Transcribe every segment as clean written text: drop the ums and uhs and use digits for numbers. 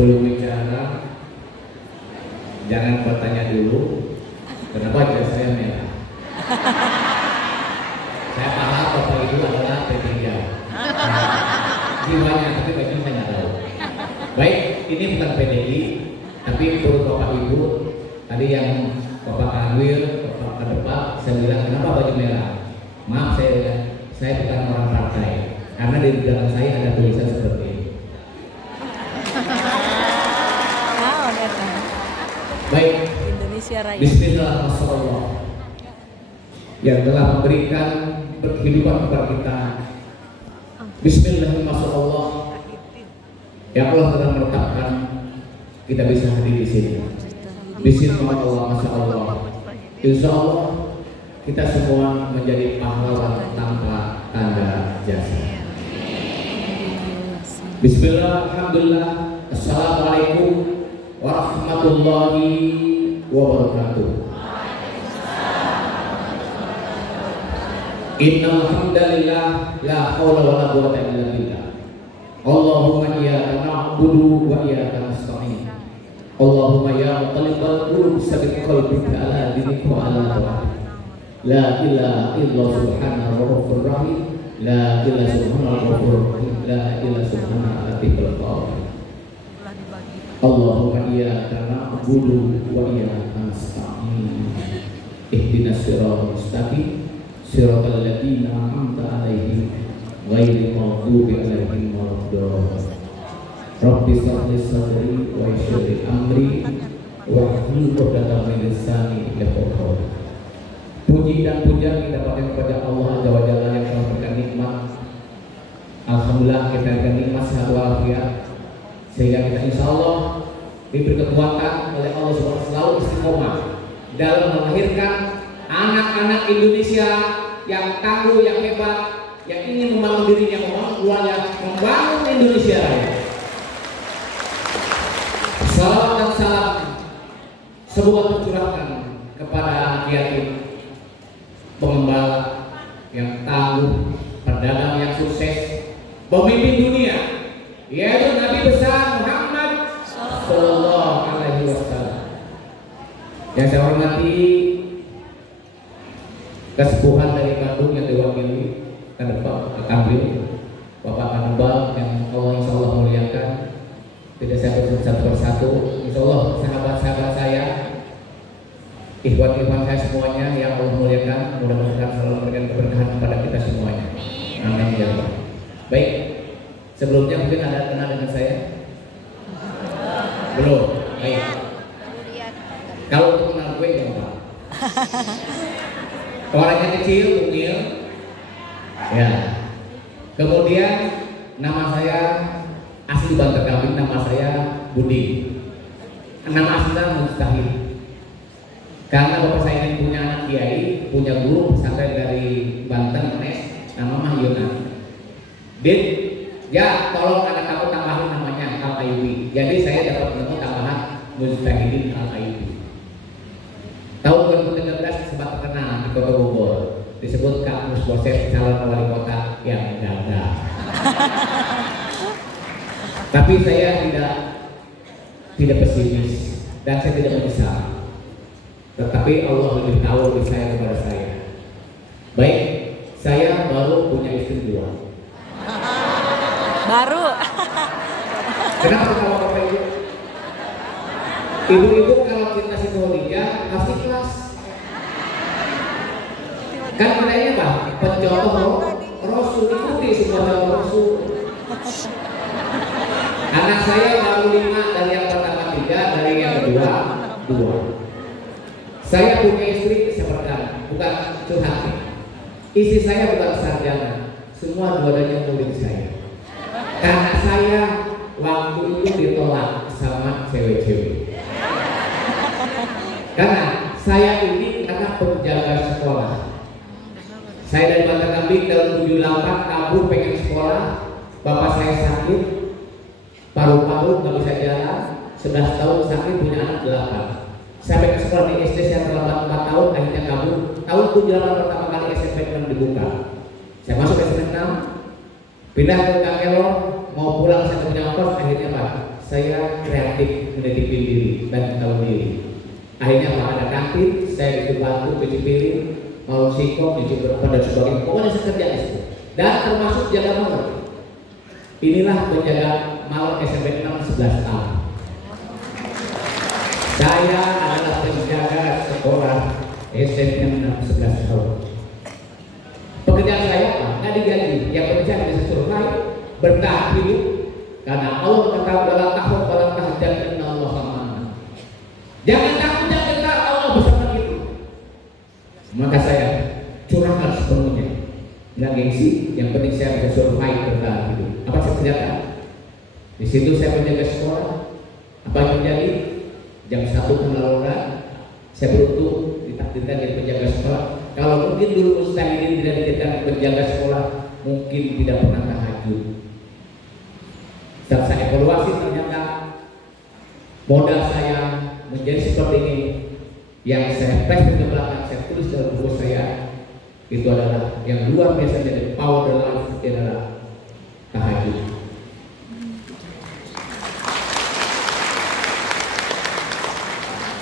Sebelum bicara, jangan bertanya dulu kenapa jas saya merah. Saya paham Bapak Ibu adalah P3 jiwanya, tapi bagi saya nggak tahu. Baik, ini bukan PDI, tapi menurut Bapak Ibu tadi yang Bapak Kanwil, Bapak Kadepak, saya bilang kenapa baju merah? Maaf, saya bukan orang partai, karena di belakang saya ada tulisan seperti ini. Baik, Indonesia Raya. Bismillahirrahmanirrahim yang telah memberikan kehidupan kepada kita. Bismillahirrahmanirrahim yang Allah telah menetapkan kita bisa hadir di sini. Bismillahirrahmanirrahim, masya Allah. Insya Allah kita semua menjadi pahlawan tanpa tanda jasa. Bismillah, alhamdulillah, assalamualaikum warahmatullahi wabarakatuh. Innal hamdalillah la haula wala quwwata illa billah. Allahumma iyyaka na'budu wa iyyaka nasta'in. Allahumma ya muqallibal qulub tsabbit qalbi ala dinika wa ala ta'atik. La ilaha illa subhanallah ghafurur rahim. La ilaha subhanallah ghafurur rahim. La ilaha subhanallah latiful qadir. Allahumma iyyaka na'budu wa iyyaka nasta'in. Ihdinas siratal mustaqim. Siratal ladzina an'amta 'alaihim ghairil maghdubi 'alaihim waladdallin. Rabbi shrah li sadri wa yassir li amri wahlul 'uqdatam min lisani yafqahu qawli. Puji dan puja kita dapatkan kepada Allah Azza wa Jalla yang telah memberikan nikmat. Alhamdulillah kita diberikan nikmat sehat walafiat, sehingga kita insya Allah diberi kekuatan oleh Allah Subhanahu selalu istiqomah dalam melahirkan anak-anak Indonesia yang tangguh, yang hebat, yang ingin membangun dirinya, membangun keluarga, membangun Indonesia Raya. Salawat dan salam semoga tercurahkan kepada anak yatim, pengembala yang tangguh, pedagang yang sukses, pemimpin dunia, yaitu Nabi besar Muhammad Sallallahu Alaihi Wasallam. Yang saya hormati kesepuhan dari Bandung yang diwakili Kadepak Kambil, Bapak Kanubal yang Allah insya Allah muliakan. Tidak saya bersatu satu persatu, insya Allah sahabat-sahabat saya, ikhwan-ikhwan saya semuanya yang Allah muliakan, mudah-mudahan selalu memberikan keberkahan kepada kita semuanya. Amin ya Allah. Baik, sebelumnya mungkin ada kenal dengan saya? Belum? Baik. Kalau untuk kenal gue gak apa? Orangnya kecil, mungil. Ya. Kemudian nama saya asli Bantar Kambing, nama saya Budi. Nama asli saya Mustahil. Karena bapak saya ini punya anak kiai, punya guru pesantren dari Banten, Mes, nama Mahyuna. Dit, ya tolong ada kamu tambahin namanya Al-Ayyubi. Jadi saya dapat menemu tambahan Mustahidin Al-Ayyubi. Tahun 2013 sempat terkenal di Kota Bogor, disebut Kak Musbosef calon wali kota yang gagal. Tapi saya tidak pesimis dan saya tidak menyesal. Tetapi Allah lebih tahu lebih sayang kepada saya. Baik, saya baru punya istri 2. Baru. Kenapa kalau Bapak Ibu? Ibu-ibu kalau cinta psikologinya harus ikhlas. Kan adanya Pak, pencontoh Rasul, ikuti semua contoh Rasul. Anak saya baru 5, dari yang pertama 3, dari yang kedua 2. Saya punya istri seperti bukan curhat. Istri saya bukan sarjana, semua dua-duanya murid saya. Karena saya waktu itu ditolak sama cewek-cewek. Karena saya ini anak penjaga sekolah. Saya dari Bantar Kambing tahun 78 kabur pengen sekolah. Bapak saya sakit, paru-paru nggak bisa jalan. 11 tahun sakit, punya anak 8. Saya pengen sekolah di SD, saya terlambat 4 tahun, akhirnya kabur. Tahun 78 pertama kali SMP 6 dibuka. Saya masuk SMP 6, pindah ke Kangelor, mau pulang saya punya ongkos, akhirnya Pak, saya kreatif menitipin diri dan tahu diri. Akhirnya Pak ada kantin, saya dibantu cuci piring, mau singkong, cuci berapa dan sebagainya. Pokoknya saya kerja di situ. Dan termasuk jaga malam. Inilah penjaga malam SMP 6 11 tahun. Saya adalah penjaga sekolah SMP 6 11 tahun. Pekerjaan saya nggak digaji, yang penting bisa survive, bertahan hidup. Karena Allah berkata dalam tahun dan inna Allah sama. Jangan takut, jangan gentar, Allah bersama kita. Maka saya curahkan sepenuhnya. Nggak gengsi, yang penting saya bisa survive, bertahan hidup. Apa saya kerjakan? Di situ saya menjaga sekolah. Apa yang terjadi? Jam 1 pengelolaan, saya beruntung ditakdirkan jadi penjaga sekolah. Kalau mungkin dulu mustahil tidak dijadikan penjaga sekolah, mungkin tidak pernah tahajud. Setelah saya evaluasi ternyata modal saya menjadi seperti ini. Yang saya press ke belakang, saya tulis dalam buku saya, itu adalah yang luar biasa jadi power dalam life adalah tahajud.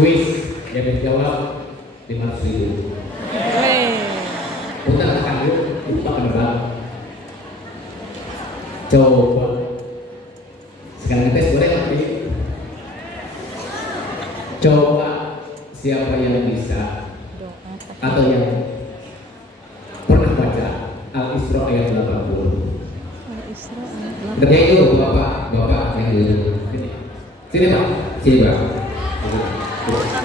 Kuis yang dijawab 500.000. Putar tahajud, lupa penerang. Coba sekarang tes boleh lagi. Coba siapa yang bisa atau yang pernah baca Al-Isra ayat 80. Kerja itu bapak yang dulu. Sini Pak, sini Pak.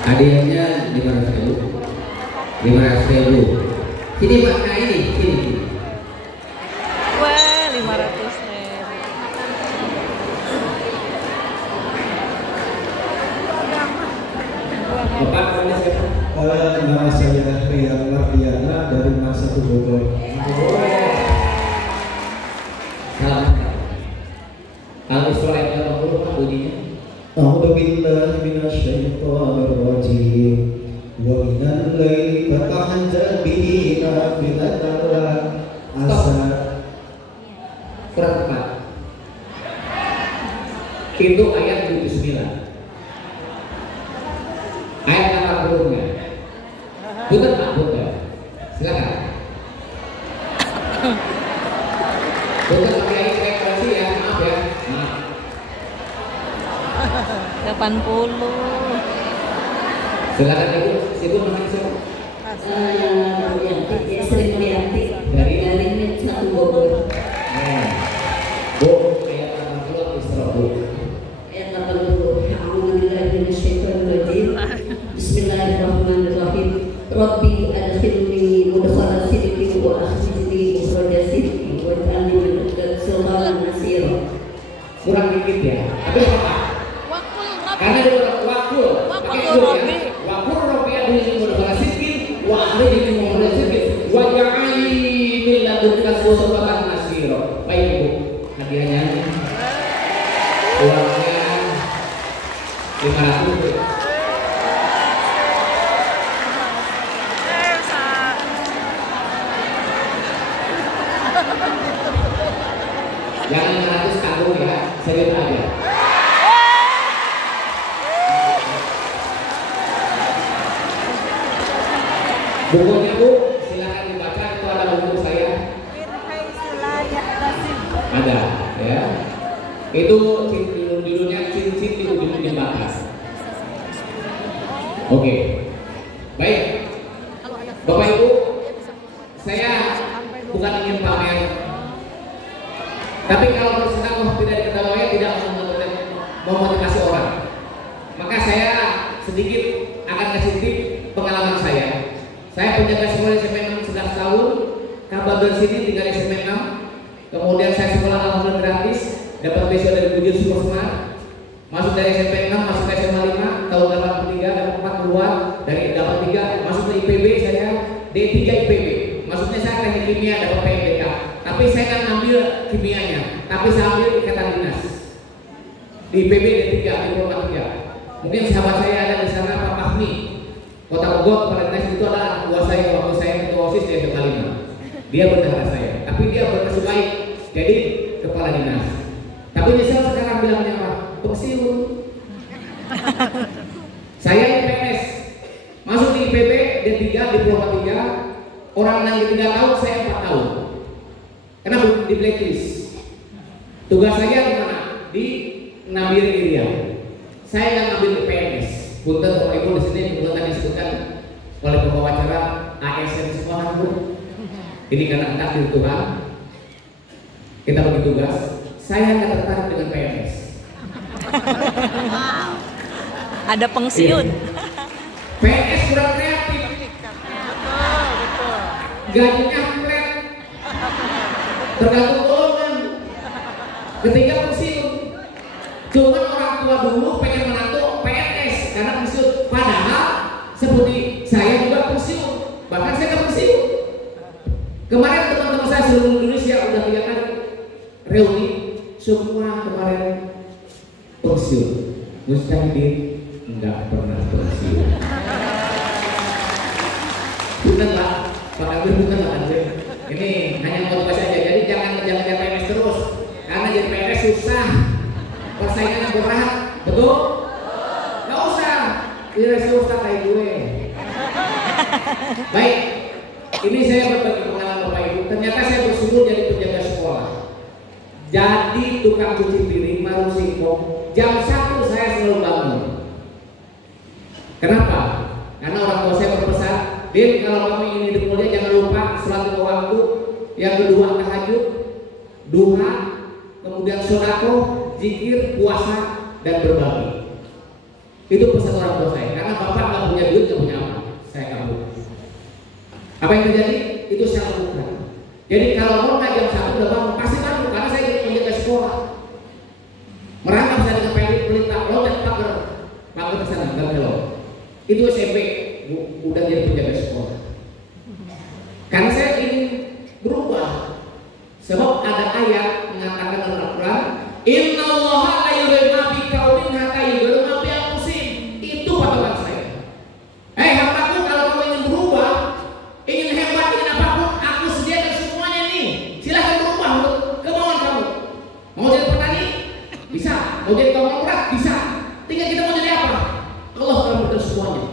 Hadiahnya 500.000. 500.000. Sini Pak, nah ini, sini. Wah, 500.000. Bapak namanya siapa? Nama saya Rian Mardiana dari Mas 1 Bogor. Salam. Al-Isra ayat 80 Pak bunyinya. A'udzu billahi minasyaitonir rajim. Wa minal laili fatahajjal bihi nafilatan lak asa. Kurang tepat. Itu ayat 79. Ayat 80-nya. Bukan Pak, bukan. Silakan. Bukan pakai ayat referensi ya, maaf ya. Maaf. 80. Silakan Ibu, Ibu namanya siapa? Sri Mulyanti dari Net 1 Bogor. Bu, ayat 80 Al-Isra Bu. Ayat 80. A'udzubillahi minasyaitonirrajim. Bismillahirrahmanirrahim. Rabbi adkhilni mudkhala sidqin wa akhrijni mukhraja sidqin waj'alni min sultanan nasira. Kurang dikit ya. Tapi apa? Karena dia wakul. Pakai Rabbi. Wakul Rabbi adkhilni mudkhala sidqin wa akhrijni mukhraja sidqin waj'alni min ladunka sultanan nasira. Baik Ibu, hadiahnya uangnya 500. Yang 500 tanggung ya, serius aja. Bukunya Bu, silakan dibaca, itu ada buku saya. Ada, ya. Itu judulnya cincin di ujung jembatan. Oke, baik. Bapak Ibu, saya bukan ingin pamer. Tapi kalau bersedekah tidak diketahui tidak memotivasi orang. Maka saya sedikit akan kasih tip pengalaman saya. Saya penjaga sekolah SMP 6 11 tahun. Kabar dari sini tinggal SMP 6. Kemudian saya sekolah alhamdulillah gratis. Dapat beasiswa dari Bujur Super Smart. Masuk dari SMP 6 masuk ke SMA 5 tahun 83 dapat 4 keluar dari dapat 3 masuk ke IPB saya D3 IPB. Maksudnya saya teknik kimia dapat PMDK. Tapi saya kan ambil kimianya, tapi saya ambil ikatan dinas di IPB D3 di Purwokerto 3. Mungkin sahabat saya ada di sana Pak Fahmi, Kota Bogor pada dinas itu adalah buat saya waktu saya ketua OSIS di SMA 5. Dia bendahara saya, tapi dia bernasib baik jadi kepala dinas. Tapi nyesel sekarang bilangnya Pak, pensiun orang lagi 3 tahun, saya 4 tahun. Kenapa di blacklist? Tugas saya di mana? Di Nabire Irian. Saya nggak ngambil di PNS. Punten Bapak Ibu di sini, punten tadi disebutkan oleh pembawa acara ASN sekolah Bu. Ini karena takdir Tuhan. Kita bagi tugas. Saya nggak tertarik dengan PNS. Ada pensiun. PNS kurang kreatif. Gajinya flat. Tergantung golongan. Ketika pensiun, cuma orang tua dulu pengen menantu PNS karena pensiun. Padahal seperti saya juga pensiun, bahkan saya nggak pensiun. Kemarin teman-teman saya seluruh Indonesia udah 3 kali reuni, semua kemarin pensiun. Mustahil nggak pernah pensiun. Bukan lah, Pak Kabir bukan lah Andre. Ini hanya motivasi aja. Jadi jangan PNS terus, karena jadi PNS susah. Persaingannya berat, betul? Nggak usah, tidak usah kayak gue. Baik, ini saya berbagi pengalaman Bapak Ibu. Ternyata saya bersyukur jadi penjaga sekolah. Jadi tukang cuci piring, maru singkong. Jam 1 saya selalu bangun. Kenapa? Karena orang tua saya berpesan, Din, kalau kamu ingin hidup mulia jangan lupa sholat 5 waktu. Yang kedua tahajud, duha, kemudian sedekah, zikir, puasa, dan berbagi. Itu pesan orang tua saya. Karena bapak nggak punya duit, nggak punya apa, saya kabur. Apa yang terjadi? Itu saya lakukan. Jadi kalau mau nggak jam 1 udah bangun, pasti bangun karena saya jadi penjaga sekolah. Merangkap saya dengan pelita, loncat pagar ke sana, nggak belok. Itu SMP, udah jadi penjaga sekolah. Karena saya ingin berubah. Sebab ada ayat mengatakan dalam Al-Quran, Innallaha la yughayyiru ma biqaumin hatta yughayyiru ma bi anfusihim. Itu patokan saya. Hambaku, kalau kamu ingin berubah, ingin hebat, ingin apapun, aku sediakan semuanya nih. Silahkan berubah untuk kemauan kamu. Mau jadi petani? Bisa. Mau jadi tukang murah? Bisa. Tinggal kita mau jadi apa? Allah akan berikan semuanya.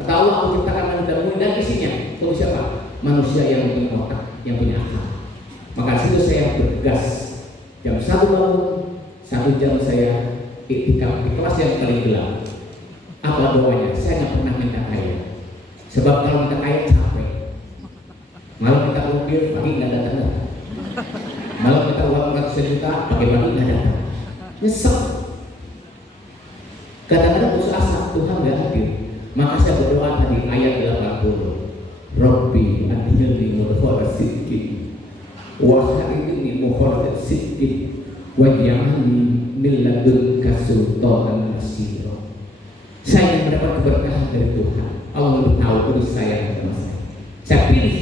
Kata Allah, aku ciptakan manusia dan isinya. Untuk siapa? Manusia yang punya otak, yang punya akal. Maka situ saya bergegas. Jam 1 bangun, 1 jam saya iktikaf di kelas yang paling gelap. Apa doanya? Saya nggak pernah minta kaya. Sebab kalau minta kaya capek. Malam minta mobil, pagi nggak datang. Malam minta uang 100 juta, pagi-pagi nggak datang. Nyesel. Kadang-kadang putus asa, Tuhan nggak hadir. Maka saya berdoa tadi ayat 80. Rabbi adhilni mudkhara sidqin wa kharijni mukhraj sidqin waj'alni min ladunka sultanan nasira. Saya ingin mendapat keberkahan dari Tuhan. Allah lebih tahu terus saya dan saya. Saya pilih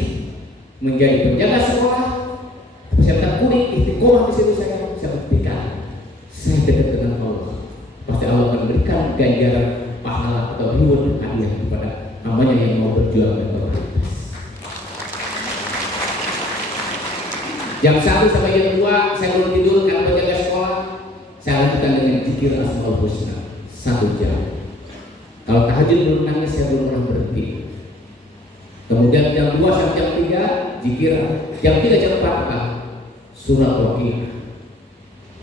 menjadi penjaga sekolah. Saya tekuni istiqomah di situ saya buktikan saya dekat dengan Allah. Pasti Allah akan memberikan ganjaran pahala atau reward hadiah kepada hambanya yang mau berjuang dan berkualitas. Jam 1 sampai jam 2 saya belum tidur karena penjaga sekolah. Saya lanjutkan dengan zikir Asmaul Husna 1 jam. Kalau tahajud belum nangis saya belum pernah berhenti. Kemudian jam 2 sampai jam 3 zikir. Jam 3 jam 4 surah Waqiah.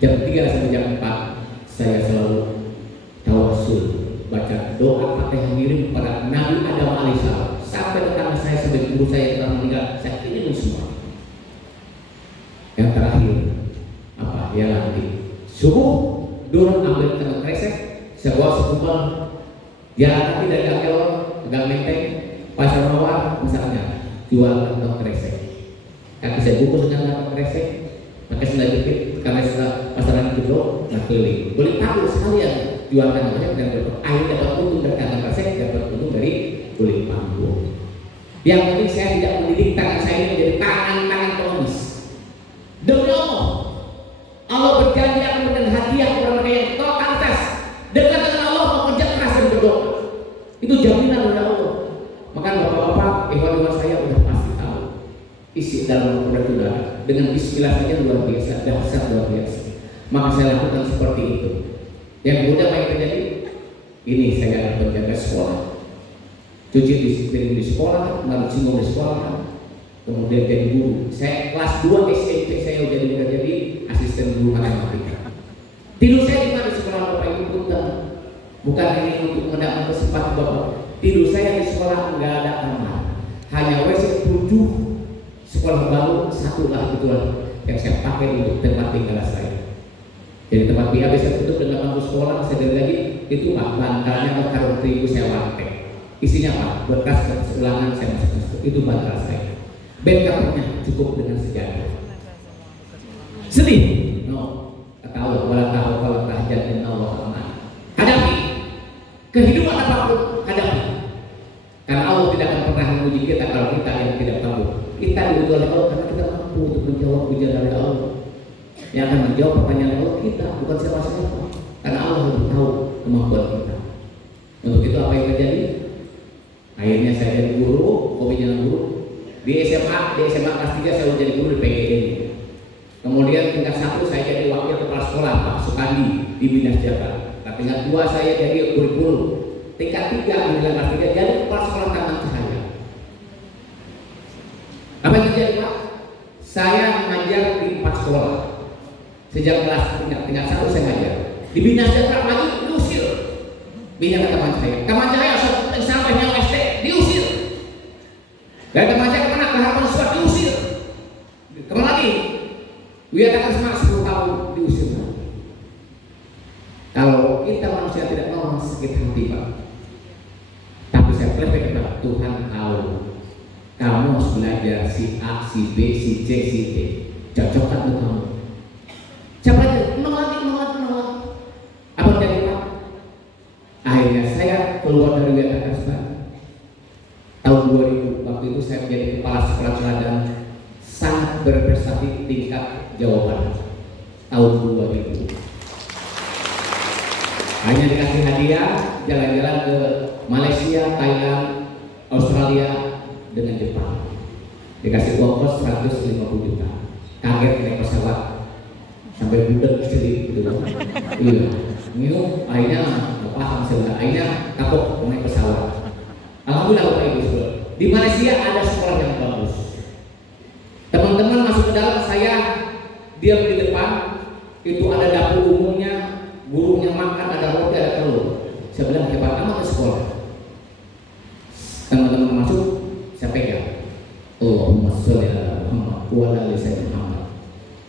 Jam 3 sampai jam 4 saya selalu tawasul, baca doa Fatihah ngirim kepada Nabi Adam alaihissalam sampai tetangga saya, sampai guru saya yang telah meninggal, saya kirim semua. Yang terakhir apa? Ya nanti subuh turun ambil tengah kresek, saya bawa sekumpul jalan kaki dari Akelor, Gang Menteng, Pasar Mawar misalnya, jual tengah kresek. Kaki saya bungkus dengan tengah kresek, pakai sendal jepit karena sudah pasaran itu nggak keliling. Beli tahu sekalian jualkan aja dan dapat air, dapat untung dari tengah kresek, dapat untung dari kulit panggung. Yang penting saya tidak mendidik tangan saya ini menjadi tangan pengemis. Demi Allah, Allah berjanji akan memberikan hadiah kepada mereka yang totalitas dekat dengan Allah, mau kerja keras dan berdoa. Itu jaminan dari Allah. Maka bapak-bapak, ikhwan-ikhwan saya udah pasti tahu isi dalam Al-Quran itu dengan bismillah saja luar biasa, dahsyat luar biasa. Maka saya lakukan seperti itu. Yang kemudian apa yang terjadi? Ini saya akan penjaga sekolah. cuci di piring di sekolah, naruh singgung di sekolah, kemudian jadi guru. Saya kelas 2 SMP saya udah jadi asisten guru matematika. Tidur saya di mana di sekolah Bapak Ibu punten? Bukan ini untuk mendapat kesempatan Bapak. Tidur saya di sekolah nggak ada kamar, hanya WC 7 sekolah baru satu lah itulah yang saya pakai untuk tempat tinggal saya. Jadi tempat BAB saya tutup dengan bangku sekolah, saya dari lagi itu bantalnya karung terigu saya wantek. Isinya apa? Berkas ulangan saya masuk itu bantal saya. Backupnya cukup dengan sejadah. Sedih? No. Ketawa, wala tahu kalau tahajat dan Allah aman. Hadapi kehidupan apapun, hadapi. Karena Allah tidak akan pernah menguji kita kalau kita yang tidak mampu. Kita diuji oleh Allah karena kita mampu untuk menjawab ujian dari Allah. Yang akan menjawab pertanyaan Allah kita, bukan siapa-siapa. Karena Allah lebih tahu kemampuan kita. Untuk itu apa yang terjadi? Akhirnya saya jadi guru, hobinya guru. Di SMA kelas 3 saya udah jadi guru di PGD. Kemudian tingkat 1 saya jadi wakil kepala sekolah Pak Sukandi di Bina Sejahtera. Tingkat 2 saya jadi kurikulum. Tingkat 3 kelas 3 jadi kepala sekolah Taman Cahaya. Apa yang terjadi Pak? Saya mengajar di 4 sekolah. Sejak kelas tingkat 1 saya ngajar. Di Bina Sejahtera lagi diusir. Bina ke Taman Cahaya. Taman Cahaya sampai yang SD diusir. Dan Taman Cahaya kemana? Ke Harapan Suat diusir. Kemana lagi? Wiataka Semak 10 tahun diusir. Kalau kita manusia tidak mau sakit hati Pak. Tapi saya flashback Pak, Tuhan tahu kamu harus belajar si A, si B, si C, si D. Cocok tak untuk kamu? Siapa aja? Menolak. Apa yang jadi Pak? Akhirnya saya keluar dari Wiataka Semak. Tahun 2000 waktu itu saya menjadi kepala sekolah teladan sangat berprestasi tingkat Jawa Barat tahun 2000. Hanya dikasih hadiah jalan-jalan ke Malaysia, Thailand, Australia dengan Jepang. Dikasih uang kos 150 juta. Kaget naik pesawat sampai budak sedih gitu kan. Iya. Minum akhirnya nggak paham sebenarnya. Akhirnya kapok naik pesawat. Alhamdulillah Bapak Ibu Saudara. Di Malaysia ada sekolah yang bagus. Teman-teman masuk ke dalam, saya diam di depan. Itu ada dapur umumnya, gurunya makan, ada roti, ada telur. Saya bilang hebat amat ke sekolah. Teman-teman masuk, saya pegang. Allahumma sholli ala Muhammad wa ala ali sayyidina Muhammad.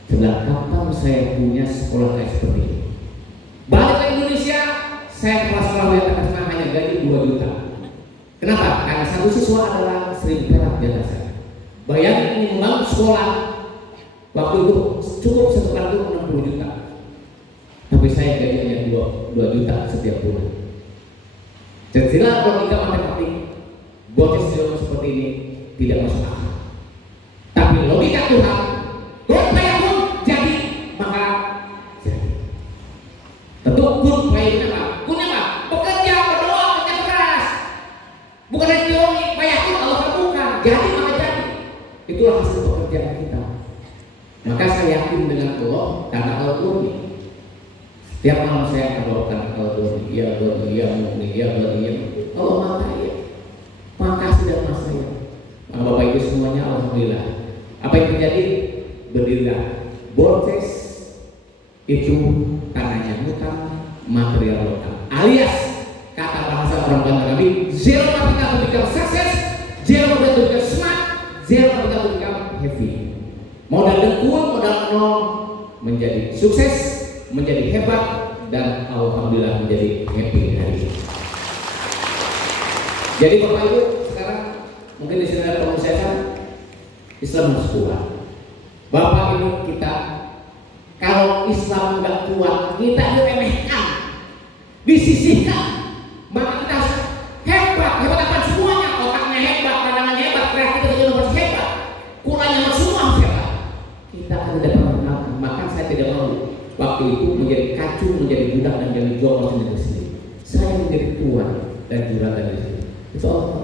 Saya bilang kapan saya punya sekolah kayak seperti ini? Balik ke Indonesia, saya kelas sekolah Wiataka hanya gaji 2 juta. Kenapa? Karena satu siswa adalah 1.000 perak jatah saya. Bayangin ini membangun sekolah waktu itu cukup satu kartu 60 juta. Tapi saya gajinya 2 juta setiap bulan. Jadilah logika matematik botes seperti ini tidak masuk akal. Tapi logika Tuhan, kun fayakun jadi maka jadi. Tentu kun fayakun apa? Kunnya apa? Bekerja, berdoa, kerja keras. Bukan dari teori, fayakun Allah terbuka. Jadi maka jadi. Itulah hasil pekerjaan kita. Maka saya yakin dengan Allah karena Allah murni. Setiap malam saya akan doakan Allah murni, ya murni, ya murni, ya murni, ya murni. Allah maha kaya. Makasih dan mas saya. Maka Bapak Ibu semuanya alhamdulillah. Apa yang terjadi? Berdirilah. Borces itu tanahnya bukan material lokal. Alias kata bahasa orang Banten kami, zero ketika to become success, zero ketika to become smart, zero ketika to become happy. Modal dengkul, modal nol menjadi sukses, menjadi hebat, dan alhamdulillah menjadi happy hari ini. Jadi Bapak Ibu sekarang mungkin di sini ada pengusaha Islam harus kuat. Bapak Ibu kita kalau Islam nggak kuat kita diremehkan, disisihkan, maka kita harus hebat apa semuanya, otaknya hebat, pandangannya hebat, kreativitasnya harus hebat, kurangnya semua harus hebat. Kita akan tidak pernah, maka saya tidak mau waktu itu menjadi kacu, menjadi budak dan menjadi jual sendiri. Saya menjadi tuan dan juragan di sini. Itu Allah